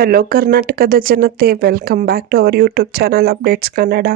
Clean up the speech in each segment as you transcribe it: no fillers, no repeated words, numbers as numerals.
Hello ಕರ್ನಾಟಕದ ಜನತೆ, welcome back to our YouTube channel updates Kannada.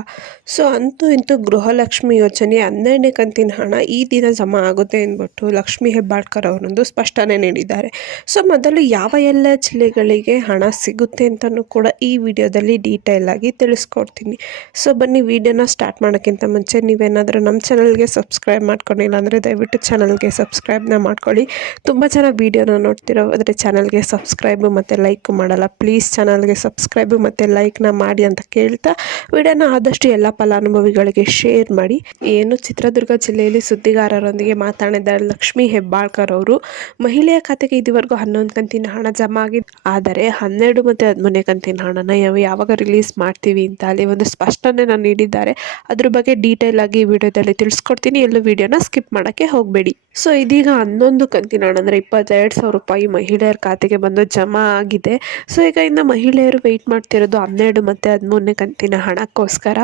So ಅಂತೂ ಇಂತೂ ಗೃಹಲಕ್ಷ್ಮಿ ಯೋಜನೆ 12ನೇ ಕಂತಿನ ಹಣ ಈ ದಿನ ಜಮಾ ಆಗುತ್ತೆ ಎಂದ್ಬಿಟ್ಟು ಲಕ್ಷ್ಮಿ ಹೆಬ್ಬಾಳ್ಕರ್ ಅವರೊಂದು ಸ್ಪಷ್ಟನೆ ನೀಡಿದ್ದಾರೆ. ಸೊ ಮೊದಲು ಯಾವ ಎಲ್ಲ ಜಿಲ್ಲೆಗಳಿಗೆ ಹಣ ಸಿಗುತ್ತೆ ಅಂತಲೂ ಕೂಡ ಈ ವಿಡಿಯೋದಲ್ಲಿ ಡೀಟೇಲ್ ಆಗಿ ತಿಳಿಸ್ಕೊಡ್ತೀನಿ. ಸೊ ಬನ್ನಿ ವಿಡಿಯೋನ ಸ್ಟಾರ್ಟ್ ಮಾಡೋಕ್ಕಿಂತ ಮುಂಚೆ ನೀವೇನಾದರೂ ನಮ್ಮ ಚಾನಲ್ಗೆ ಸಬ್ಸ್ಕ್ರೈಬ್ ಮಾಡ್ಕೊಂಡಿಲ್ಲ ಅಂದರೆ ದಯವಿಟ್ಟು ಚಾನಲ್ಗೆ ಸಬ್ಸ್ಕ್ರೈಬ್ನ ಮಾಡ್ಕೊಳ್ಳಿ. ತುಂಬ ಜನ ವಿಡಿಯೋನ ನೋಡ್ತಿರೋ ಆದರೆ ಚಾನಲ್ಗೆ ಸಬ್ಸ್ಕ್ರೈಬ್ ಮತ್ತು ಲೈಕ್ ಮಾಡಲ್ಲ. ಪ್ಲೀಸ್ ಚಾನಲ್ಗೆ ಸಬ್ಸ್ಕ್ರೈಬ್ ಮತ್ತು ಲೈಕ್ನ ಮಾಡಿ ಅಂತ ಕೇಳ್ತಾ ವಿಡಿಯೋನ ಆದಷ್ಟು ಎಲ್ಲ ಫಲಾನುಭವಿಗಳಿಗೆ ಶೇರ್ ಮಾಡಿ. ಏನು ಚಿತ್ರದುರ್ಗ ಜಿಲ್ಲೆಯಲ್ಲಿ ಸುದ್ದಿಗಾರರೊಂದಿಗೆ ಮಾತನಾಡಿದ ಲಕ್ಷ್ಮಿ ಹೆಬ್ಬಾಳ್ಕರ್ ಅವರು, ಮಹಿಳೆಯ ಖಾತೆಗೆ ಇದುವರೆಗೂ 11 ಕಂತಿನ ಹಣ ಜಮಾ ಆಗಿದೆ. ಆದರೆ 12 ಮತ್ತು 13ನೇ ಕಂತಿನ ಹಣನ ಯಾವಾಗ ರಿಲೀಸ್ ಮಾಡ್ತೀವಿ ಅಂತ ಅಲ್ಲಿ ಒಂದು ಸ್ಪಷ್ಟನೆಯನ್ನು ನೀಡಿದ್ದಾರೆ. ಅದ್ರ ಬಗ್ಗೆ ಡೀಟೇಲ್ ಆಗಿ ಈ ವಿಡಿಯೋದಲ್ಲಿ ತಿಳಿಸ್ಕೊಡ್ತೀನಿ. ಎಲ್ಲೂ ವಿಡಿಯೋನ ಸ್ಕಿಪ್ ಮಾಡೋಕ್ಕೆ ಹೋಗಬೇಡಿ. ಸೊ ಇದೀಗ 11 ಕಂತಿನ ಹಣ ಅಂದರೆ 22,000 ರೂಪಾಯಿ ಮಹಿಳೆಯರ ಖಾತೆಗೆ ಬಂದು ಜಮಾ ಆಗಿದೆ. ಸೊ ಈಗ ಇನ್ನು ಮಹಿಳೆಯರು ವೆಯ್ಟ್ ಮಾಡ್ತಿರೋದು 12 ಮತ್ತು 13ನೇ ಕಂತಿನ ಹಣಕ್ಕೋಸ್ಕರ.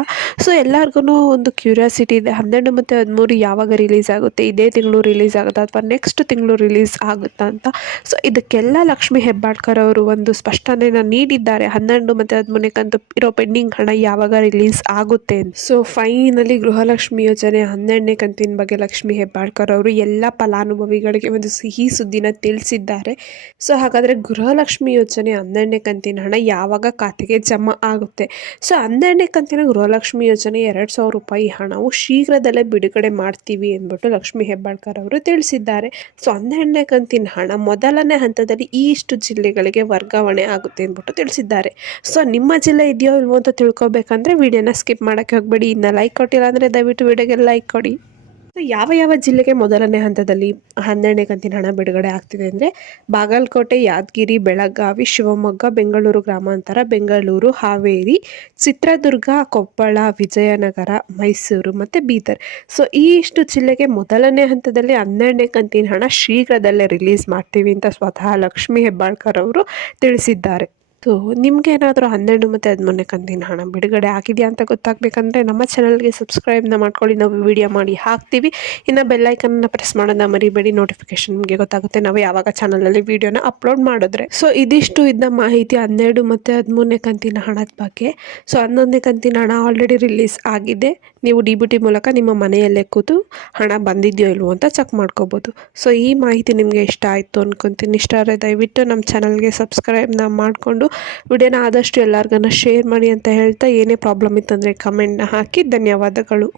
ಸೊ ಎಲ್ಲರಿಗೂ ಒಂದು ಕ್ಯೂರಿಯಾಸಿಟಿ ಇದೆ, 12 ಮತ್ತು 13 ಯಾವಾಗ ರಿಲೀಸ್ ಆಗುತ್ತೆ, ಇದೇ ತಿಂಗಳು ರಿಲೀಸ್ ಆಗುತ್ತಾ ಅಥವಾ ನೆಕ್ಸ್ಟ್ ತಿಂಗಳು ರಿಲೀಸ್ ಆಗುತ್ತಾ ಅಂತ. ಸೊ ಇದಕ್ಕೆಲ್ಲ ಲಕ್ಷ್ಮಿ ಹೆಬ್ಬಾಳ್ಕರ್ ಅವರು ಒಂದು ಸ್ಪಷ್ಟನೆಯನ್ನು ನೀಡಿದ್ದಾರೆ. 12 ಮತ್ತು 13ನೇ ಕಂತು ಇರೋ ಪೆಂಡಿಂಗ್ ಹಣ ಯಾವಾಗ ರಿಲೀಸ್ ಆಗುತ್ತೆ ಅಂತ. ಸೊ ಫೈನಲಿ ಗೃಹಲಕ್ಷ್ಮಿ ಯೋಜನೆ 12ನೇ ಕಂತಿನ ಬಗ್ಗೆ ಲಕ್ಷ್ಮಿ ಹೆಬ್ಬಾಳ್ಕರ್ ಅವರು ಎಲ್ಲ ಫಲಾನುಭವಿಗಳಿಗೆ ಒಂದು ಸಿಹಿ ಸುದ್ದಿನ ತಿಳಿಸಿದ್ದಾರೆ. ಸೊ ಹಾಗಾದರೆ ಗೃಹಲಕ್ಷ್ಮಿ ಯೋಜನೆ 12ನೇ ಕಂತಿನ ಹಣ ಯಾವಾಗ ಖಾತೆಗೆ ಜಮಾ ಆಗುತ್ತೆ? ಸೊ 12ನೇ ಕಂತಿನ ಗೃಹಲಕ್ಷ್ಮಿ ಯೋಜನೆ 2,000 ರೂಪಾಯಿ ಹಣವು ಶೀಘ್ರದಲ್ಲೇ ಬಿಡುಗಡೆ ಮಾಡ್ತೀವಿ ಎಂದ್ಬಿಟ್ಟು ಲಕ್ಷ್ಮಿ ಹೆಬ್ಬಾಳ್ಕರ್ ಅವರು ತಿಳಿಸಿದ್ದಾರೆ. ಸೊ 12ನೇ ಕಂತಿನ ಹಣ ಮೊದಲನೇ ಹಂತದಲ್ಲಿ ಇಷ್ಟು ಜಿಲ್ಲೆಗಳಿಗೆ ವರ್ಗಾವಣೆ ಆಗುತ್ತೆ ಎಂದ್ಬಿಟ್ಟು ತಿಳಿಸಿದ್ದಾರೆ. ಸೊ ನಿಮ್ಮ ಜಿಲ್ಲೆ ಇದೆಯೋ ಇಲ್ವೋ ಅಂತ ತಿಳ್ಕೊಬೇಕಂದ್ರೆ ವಿಡಿಯೋನ ಸ್ಕಿಪ್ ಮಾಡೋಕ್ಕೆ ಹೋಗಬೇಡಿ. ಇನ್ನು ಲೈಕ್ ಕೊಟ್ಟಿಲ್ಲ ಅಂದರೆ ದಯವಿಟ್ಟು ವಿಡಿಯೋಗೆ ಲೈಕ್ ಕೊಡಿ. ಯಾವ ಜಿಲ್ಲೆಗೆ ಮೊದಲನೇ ಹಂತದಲ್ಲಿ 12ನೇ ಕಂತಿನ ಹಣ ಬಿಡುಗಡೆ ಆಗ್ತಿದೆ ಅಂದರೆ ಬಾಗಲಕೋಟೆ, ಯಾದಗಿರಿ, ಬೆಳಗಾವಿ, ಶಿವಮೊಗ್ಗ, ಬೆಂಗಳೂರು ಗ್ರಾಮಾಂತರ, ಬೆಂಗಳೂರು, ಹಾವೇರಿ, ಚಿತ್ರದುರ್ಗ, ಕೊಪ್ಪಳ, ವಿಜಯನಗರ, ಮೈಸೂರು ಮತ್ತು ಬೀದರ್. ಸೊ ಇಷ್ಟು ಜಿಲ್ಲೆಗೆ ಮೊದಲನೇ ಹಂತದಲ್ಲಿ 12ನೇ ಕಂತಿನ ಹಣ ಶೀಘ್ರದಲ್ಲೇ ರಿಲೀಸ್ ಮಾಡ್ತೀವಿ ಅಂತ ಸ್ವತಃ ಲಕ್ಷ್ಮಿ ಹೆಬ್ಬಾಳ್ಕರ್ ಅವರು ತಿಳಿಸಿದ್ದಾರೆ. ಸೊ ನಿಮ್ಗೆ ಏನಾದರೂ 12 ಮತ್ತು 13ನೇ ಕಂತಿನ ಹಣ ಬಿಡುಗಡೆ ಆಗಿದೆಯಾ ಅಂತ ಗೊತ್ತಾಗಬೇಕಂದ್ರೆ ನಮ್ಮ ಚಾನಲ್ಗೆ ಸಬ್ಸ್ಕ್ರೈಬ್ನ ಮಾಡ್ಕೊಳ್ಳಿ. ನಾವು ವಿಡಿಯೋ ಮಾಡಿ ಹಾಕ್ತೀವಿ. ಇನ್ನು ಬೆಲ್ಲೈಕನ್ನ ಪ್ರೆಸ್ ಮಾಡೋದನ್ನ ಮರಿಬೇಡಿ. ನೋಟಿಫಿಕೇಶನ್ ನಿಮಗೆ ಗೊತ್ತಾಗುತ್ತೆ ನಾವು ಯಾವಾಗ ಚಾನಲಲ್ಲಿ ವಿಡಿಯೋನ ಅಪ್ಲೋಡ್ ಮಾಡಿದ್ರೆ. ಸೊ ಇದಿಷ್ಟು ಇದ್ದ ಮಾಹಿತಿ 12 ಮತ್ತು 13ನೇ ಕಂತಿನ ಹಣದ ಬಗ್ಗೆ. ಸೊ 11ನೇ ಕಂತಿನ ಹಣ ಆಲ್ರೆಡಿ ರಿಲೀಸ್ ಆಗಿದೆ. ನೀವು DBT ಮೂಲಕ ನಿಮ್ಮ ಮನೆಯಲ್ಲೇ ಕೂತು ಹಣ ಬಂದಿದೆಯೋ ಇಲ್ವೋ ಅಂತ ಚೆಕ್ ಮಾಡ್ಕೋಬೋದು. ಸೊ ಈ ಮಾಹಿತಿ ನಿಮಗೆ ಇಷ್ಟ ಆಯಿತು ಅನ್ಕೊತೀನಿ. ಇಷ್ಟ ಆದರೆ ದಯವಿಟ್ಟು ನಮ್ಮ ಚಾನಲ್ಗೆ ಸಬ್ಸ್ಕ್ರೈಬ್ನ ಮಾಡಿಕೊಂಡು ವಿಡಿಯೋನ ಆದಷ್ಟು ಎಲ್ಲರಿಗೂ ಶೇರ್ ಮಾಡಿ ಅಂತ ಹೇಳ್ತಾ, ಏನೇ ಪ್ರಾಬ್ಲಮ್ ಇತ್ತು ಅಂದರೆ ಕಮೆಂಟ್ನ ಹಾಕಿ. ಧನ್ಯವಾದಗಳು.